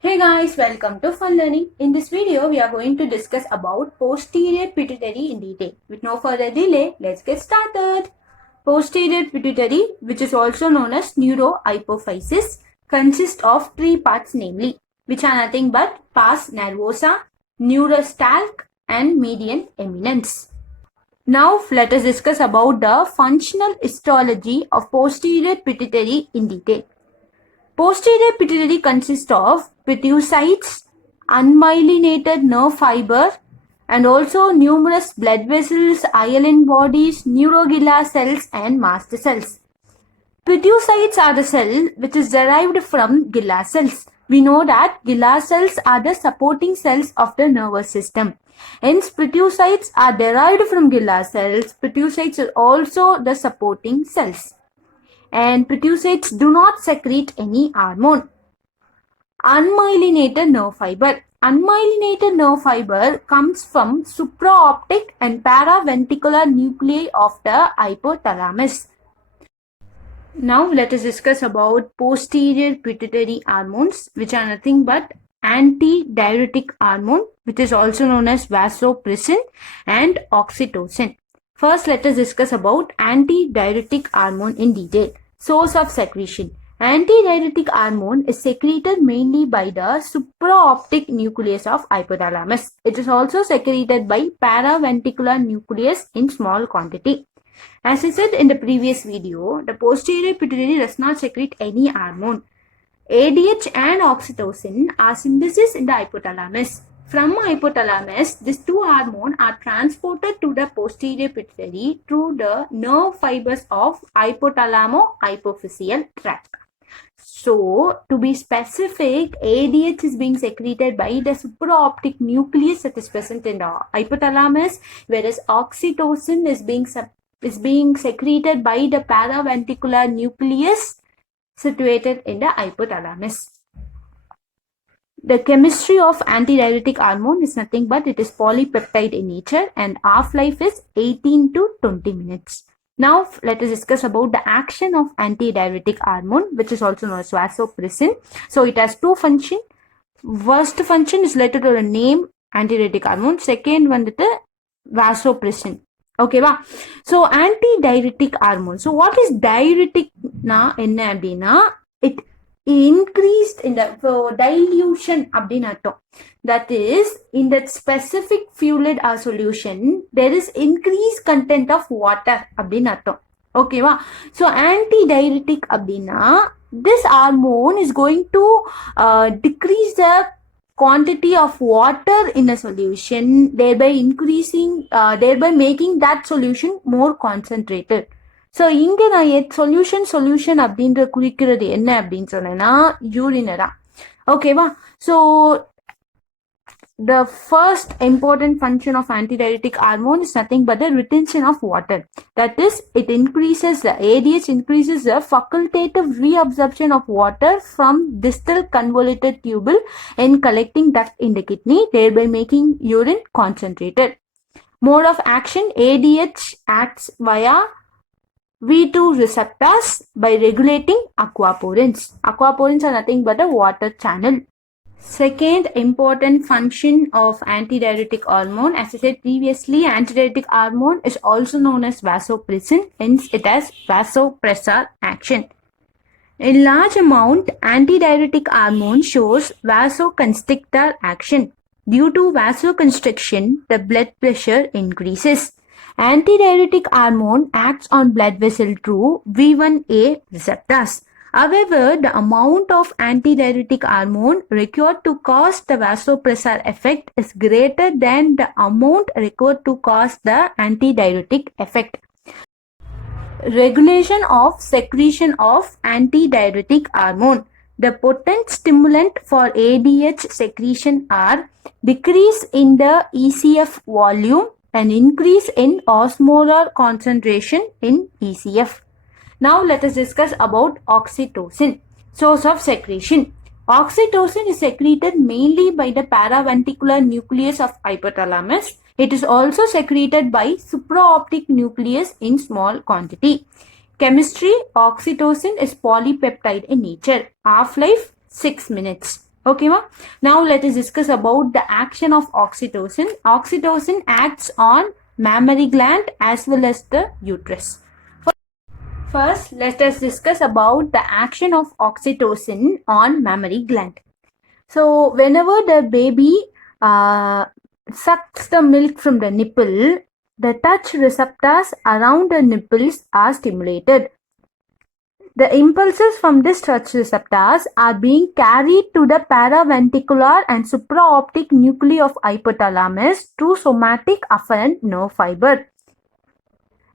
Hey guys, welcome to Fun Learning. In this video, we are going to discuss about posterior pituitary in detail. With no further delay, let's get started. Posterior pituitary, which is also known as neurohypophysis, consists of three parts, namely, which are nothing but pars nervosa, neurostalk, and median eminence. Now, let us discuss about the functional histology of posterior pituitary in detail. Posterior pituitary consists of pituocytes, unmyelinated nerve fiber, and also numerous blood vessels, iron bodies, neuroglia cells, and mast cells. Pituocytes are the cell which is derived from Gilla cells. We know that Gilla cells are the supporting cells of the nervous system. Hence, pituocytes are derived from Gilla cells. Pituocytes are also the supporting cells. And pituocytes do not secrete any hormone. Unmyelinated nerve fiber. Unmyelinated nerve fiber comes from supraoptic and paraventricular nuclei of the hypothalamus. Now let us discuss about posterior pituitary hormones, which are nothing but antidiuretic hormone, which is also known as vasopressin and oxytocin. First, let us discuss about antidiuretic hormone in detail. Source of secretion. Antidiuretic hormone is secreted mainly by the supraoptic nucleus of hypothalamus. It is also secreted by paraventricular nucleus in small quantity. As I said in the previous video, the posterior pituitary does not secrete any hormone. ADH and oxytocin are synthesis in the hypothalamus. From hypothalamus, these two hormones are transported to the posterior pituitary through the nerve fibers of hypothalamo-hypophyseal tract. So, to be specific, ADH is being secreted by the supraoptic nucleus that is present in the hypothalamus, whereas oxytocin is being secreted by the paraventricular nucleus situated in the hypothalamus. The chemistry of antidiuretic hormone is nothing but it is polypeptide in nature and half-life is 18 to 20 minutes. Now, let us discuss about the action of antidiuretic hormone, which is also known as vasopressin. So, it has two functions. First function is related to the name antidiuretic hormone. Second one is the vasopressin. Okay, va? So, antidiuretic hormone. So, what is diuretic na enna abdina? It increased in the dilution abdinato. That is, in that specific fluid or solution, there is increased content of water abdinato. Okay, va? So, antidiuretic abdina, this hormone is going to decrease the quantity of water in a solution, thereby making that solution more concentrated. So, இங்க நான் solution அப்படின்ற குறிக்கிறது என்ன அப்படின்னு சொன்னேன்னா யூரினரா. ஓகேவா? So, the first important function of antidiuretic hormone is nothing but the retention of water. That is, it increases the ADH increases the facultative reabsorption of water from distal convoluted tubule and collecting that in the kidney, thereby making urine concentrated. Mode of action, ADH acts via V2 receptors by regulating aquaporins. Aquaporins are nothing but a water channel. Second important function of antidiuretic hormone, as I said previously, antidiuretic hormone is also known as vasopressin, hence it has vasopressor action. In large amount, antidiuretic hormone shows vasoconstrictor action. Due to vasoconstriction, the blood pressure increases. Antidiuretic hormone acts on blood vessel through V1A receptors. However, the amount of antidiuretic hormone required to cause the vasopressor effect is greater than the amount required to cause the antidiuretic effect. Regulation of secretion of antidiuretic hormone. The potent stimulant for ADH secretion are decrease in the ECF volume and increase in osmolar concentration in ECF. Now let us discuss about oxytocin. Source of secretion. Oxytocin is secreted mainly by the paraventricular nucleus of hypothalamus. It is also secreted by supraoptic nucleus in small quantity. Chemistry, oxytocin is polypeptide in nature. Half-life 6 minutes. Okay, ma? Now let us discuss about the action of oxytocin. Oxytocin acts on mammary gland as well as the uterus. First, let us discuss about the action of oxytocin on mammary gland. So, whenever the baby sucks the milk from the nipple, the touch receptors around the nipples are stimulated. The impulses from these touch receptors are being carried to the paraventricular and supraoptic nuclei of hypothalamus through somatic afferent nerve fiber.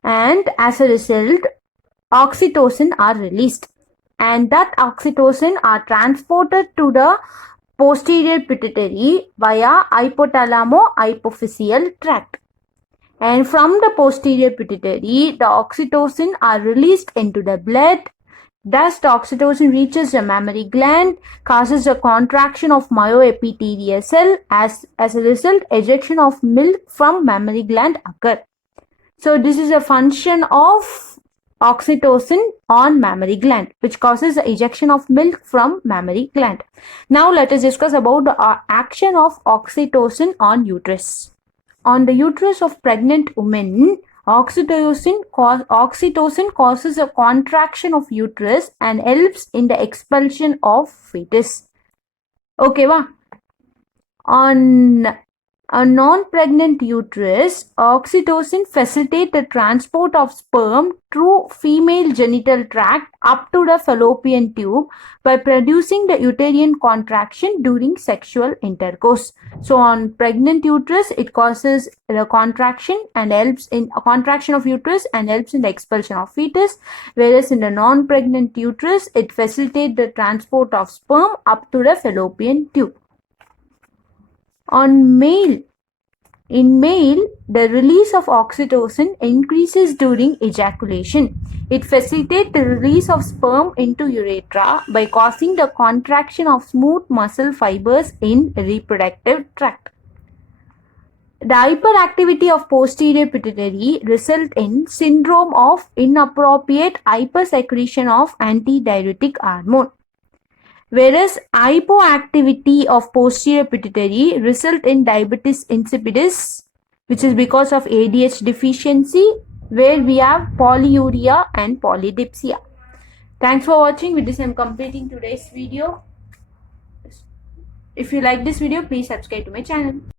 And as a result, oxytocin are released. And that oxytocin are transported to the posterior pituitary via hypothalamo-hypophyseal tract. And from the posterior pituitary, the oxytocin are released into the blood. Thus, the oxytocin reaches the mammary gland, causes a contraction of myoepithelial cell. As a result, ejection of milk from mammary gland occur. So, this is a function of oxytocin on mammary gland, which causes the ejection of milk from mammary gland. Now, let us discuss about the action of oxytocin on uterus. On the uterus of pregnant women, oxytocin causes a contraction of uterus and helps in the expulsion of fetus. Okay, va? On a non-pregnant uterus, oxytocin facilitates the transport of sperm through female genital tract up to the fallopian tube by producing the uterine contraction during sexual intercourse. So, on pregnant uterus, it causes the contraction and helps in a contraction of uterus and helps in the expulsion of fetus, whereas in the non-pregnant uterus, it facilitates the transport of sperm up to the fallopian tube. In male, the release of oxytocin increases during ejaculation. It facilitates the release of sperm into urethra by causing the contraction of smooth muscle fibers in reproductive tract. The hyperactivity of posterior pituitary results in syndrome of inappropriate hypersecretion of antidiuretic hormone. Whereas hypoactivity of posterior pituitary result in diabetes insipidus, which is because of ADH deficiency, where we have polyuria and polydipsia. Thanks for watching. With this, I am completing today's video. If you like this video, please subscribe to my channel.